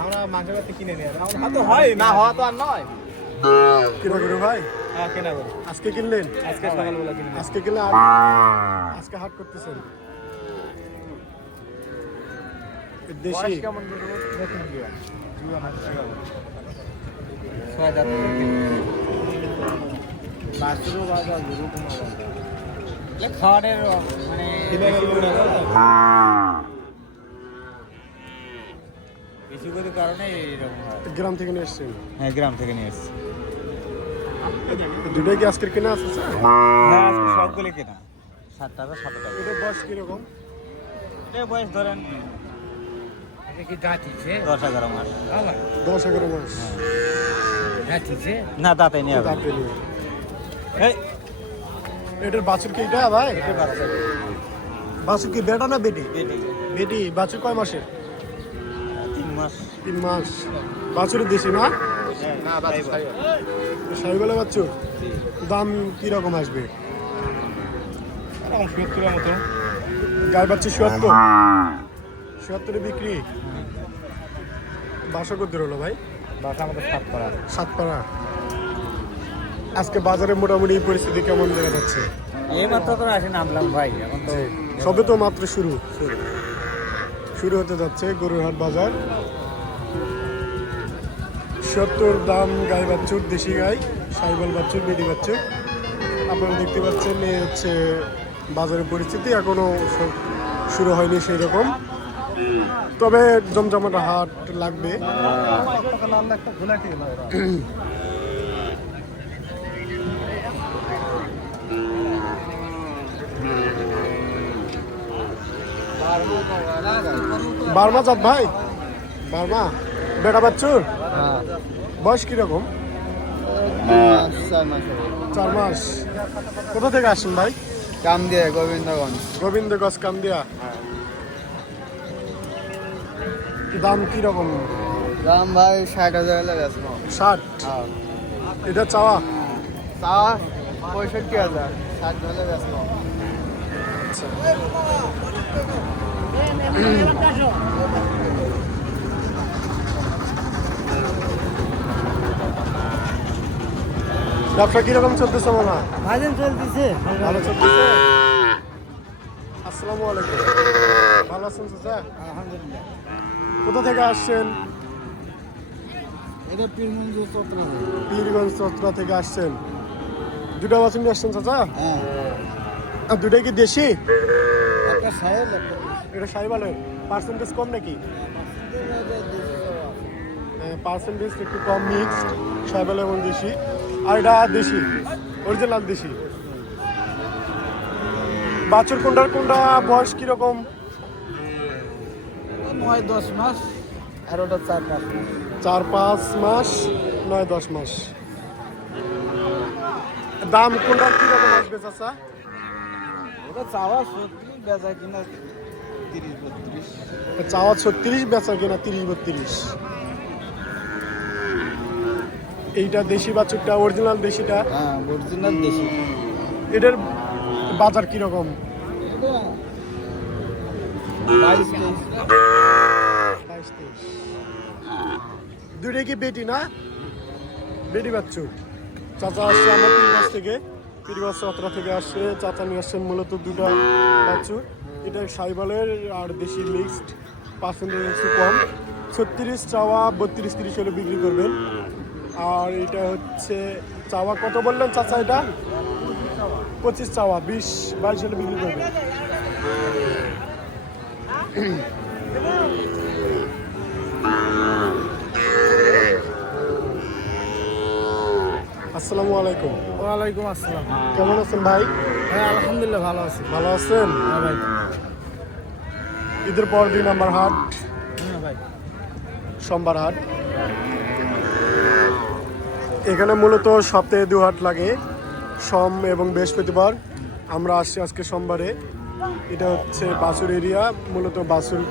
আমরা মাংস করতে কিনে নিয়ে তো হয় না হওয়া তো আর নয় কিনা করে ভাই হ্যাঁ কেনা বল আজকে কিনলেন আজকে সকালবেলা কিনে আজকে কিনলে আজকে হাট করতেছেন দেশি কেমন নতুন গিয়া খাওয়ারের মানে বেশি করে কারণে এরকম গ্রাম থেকে নিয়ে এসছেন হ্যাঁ গ্রাম থেকে নিয়ে এসেছি দুটোই কি আজকের কেনা আছে স্যার হ্যাঁ আজকে সবগুলো কেনা 7 টাকা 7 টাকা এটা বয়স কিরকম এটা বয়স ধরেন এটা কি দাঁতিছে 10-11 মাস 10-11 মাস দাঁতিছে না দাঁতে নেই আবার দাঁতে নিয়ে এই এটার বাছুর কি এটা ভাই এটা বাচ্চা বাছুর কি বেটা না বেটি বেটি বেটি বাছুর কয় মাসের 3 মাস 3 মাস বাছুরের দেশি না না বাচ্চা সাইবেলা বাছুর দাম কি রকম আসবে 70 এর মতো গাই বাচ্চা 77 বিক্রি বাসা করতে হলো ভাই বাচ্চা আমাদের 7 পাড়া 7 পাড়া আজকে বাজারে মোটামুটি পরিস্থিতি কেমন দেখা যাচ্ছে এই মাত্র তো আসে নামলাম ভাই এখন তো সবে তো মাত্র শুরু হতে যাচ্ছে গরুর হাট বাজার 70 দাম গাই বাচ্চুর দেশি গাই সাইবল বাচ্চুর বেদি বাচ্চুর আপনারা দেখতে পাচ্ছেন এই হচ্ছে বাজারের পরিস্থিতি এখনো শুরু হয়নি সেই রকম তবে জমজমাট হাট লাগবে বার্মা জাত ভাই বার্মা বেটা বাচ্চুর বয়স কিরকম 4 মাস কোথা থেকে আসেন ভাই কাম দিয়ে গোবিন্দগঞ্জ গোবিন্দগঞ্জ কামদিয়া দাম কিরকম দাম ভাই 60,000 হলে বেচবো 60 এটা চাওয়া তা 65,000 60 হলে বেচবো ব্যবসা কিরকম চলতেছে মামা ভাইজান চলতেছে ভালো চলতেছে আসসালামু আলাইকুম ভালো আছেন চাচা আলহামদুলিল্লাহ কোথা থেকে আসছেন এটা পীরগঞ্জ চত্বর পীরগঞ্জ চত্রা থেকে আসছেন দুটা বাছুর নিয়ে আসছেন চাচা হ্যাঁ আর দুটাই কি দেশি একটা সাহেল একটা এটা সাইবালের পার্সেন্টেজ কম নাকি পার্সেন্টেজ একটু কম মিক্সড সাইবাল এবং দেশি আর এটা দেশি অরিজিনাল দেশি বাছুর কোনটার কোনটা বয়স কিরকম 9-10 মাস আর ওটা 4-5 মাস 4-5 মাস 9-10 মাস দাম কোনটার কিরকম আসবে চাচা ওটা চাওয়া 70 বেচা কিনা 30-32 চাওয়া 36 বেচা কিনা 30-32 এইটা দেশি বাছুরটা অরিজিনাল দেশিটা হ্যাঁ অরিজিনাল দেশি এটার বাজার কিরকম এটা 22-23 দুইটাই কি বেটি না বেটি বাচ্চু চাচা আসছে আমার পীরগঞ্জ থেকে পীরগঞ্জ চত্রা থেকে আসছে চাচা নিয়ে আসছেন মূলত দুটা বাচ্চু এটা সাইবালের আর দেশি মিক্সড পার্সেন্টেজ একটু কম 36 চাওয়া 32-30 হলে বিক্রি করবেন আর এটা হচ্ছে চাওয়া কত বললেন চাচা এটা 25 চাওয়া 20-22 হলে বিক্রি করবেন আসসালামু আলাইকুম ওয়ালাইকুম আসসালাম কেমন আছেন ভাই হ্যাঁ আলহামদুলিল্লাহ ভালো আছি ভালো আছেন হ্যাঁ ভাই ঈদের পর দিন আমার হাট হ্যাঁ ভাই সোমবার হাট এখানে মূলত সপ্তাহে 2 হাট লাগে সোম এবং বৃহস্পতিবার আমরা আসছি আজকে সোমবারে এটা হচ্ছে বাছুর এরিয়া মূলত বাছুর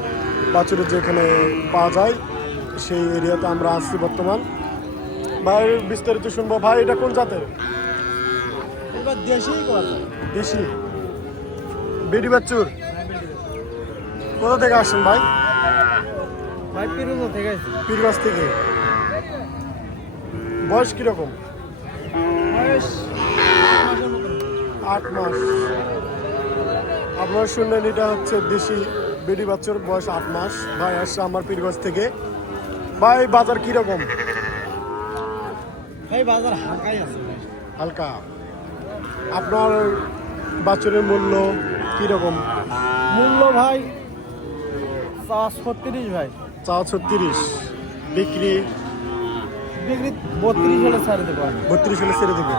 বাছুরের যেখানে পাওয়া যায় সেই এরিয়াতে আমরা আসছি বর্তমান। ভাই বিস্তারিত শুনবো। ভাই এটা কোন জাতের? এবার দেশেই করা দেশি বেডি বাছুর। কোথা থেকে আসছেন ভাই? ভাই পিরুজো থেকে আসছি। পীরগঞ্জ থেকে। বয়স কিরকম? বয়স 8 মাস। আপনারা শুনলেন এটা হচ্ছে দেশি বেডি বাচ্চার বয়স 8 মাস। ভাই আসছে আমার পীরগঞ্জ থেকে। ভাই বাজার কিরকম? ভাই বাজার হালকাই আছে ভাই। হালকা। আপনার বাছুরের মূল্য কিরকম? মূল্য ভাই 36 ভাই। চাও 36, বিক্রি বিক্রি 32 হলে ছাড়ে দেবো আমি। 32 হলে ছেড়ে দেবে।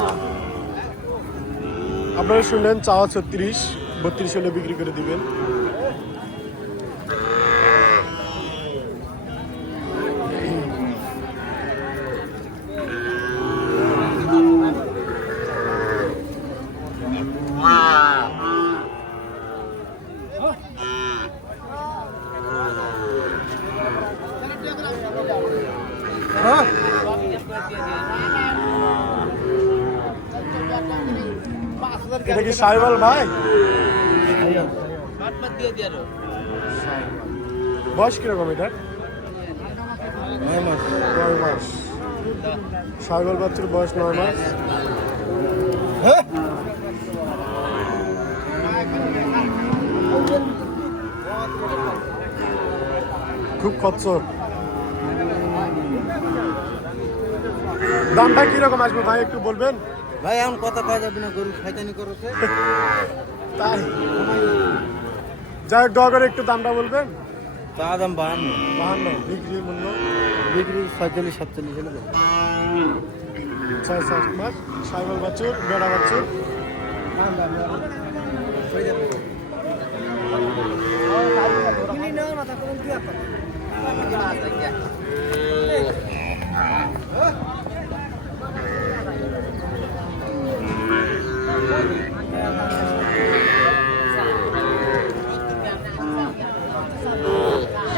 আপনারা শুনলেন চাওয়া 36, 32 হলে বিক্রি করে দিবেন। হ্যাঁ এটা কি সাইবাল ভাই? বয়স কিরকম এটা? 9 মাস। সাইবাল বাচ্চার বয়স 9 মাস। খুব খচ্চর। দামটা কিরকম আসবে ভাই একটু বলবেন? ভাই এখন কথা কয়া যাবে না, গরু শয়তানি করেছে। তাই যাই হোক, দয়া করে একটু দামটা বলবেন। চা দাম 52, 52 বিক্রি মূল্য। বিক্রি 46-47 হলে দেবো। 6-7 মাস সাইবাল বাছুর, বেড়া বাছুর।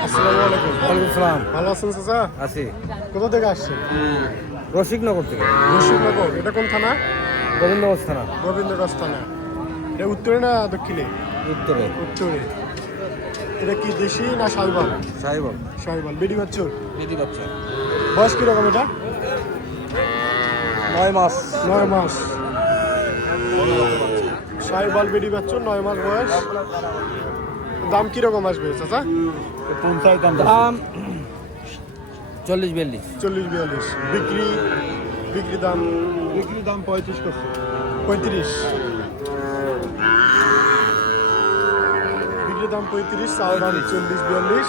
আসসালামু আলাইকুম। ওয়ালাইকুম সালাম। ভালো আছেন চাচা? আছি কোথা থেকে আসছেন? রসিকনগর থেকে। রশিদনগর। এটা কোন থানা? গোবিন্দগঞ্জ থানা, গোবিন্দগঞ্জ থানা। এটা উত্তরে না দক্ষিণে? উত্তরে। উত্তরে। এটা কি দেশি না সাইবাল? সাহেবল সাইবাল বেডি বাছুর। দিদি বাচ্চা বয়স কিরকম এটা? 9 মাস। 9 মাস। সাইবাল বেডি বাছুর, 9 মাস বয়স। দাম কিরকম আসবে চাচা? দাম 40-42। 40-42। বিক্রি দাম? বিক্রি দাম 35 করছে। 35। বিক্রি দাম 35, চাওয়া দাম 40-42।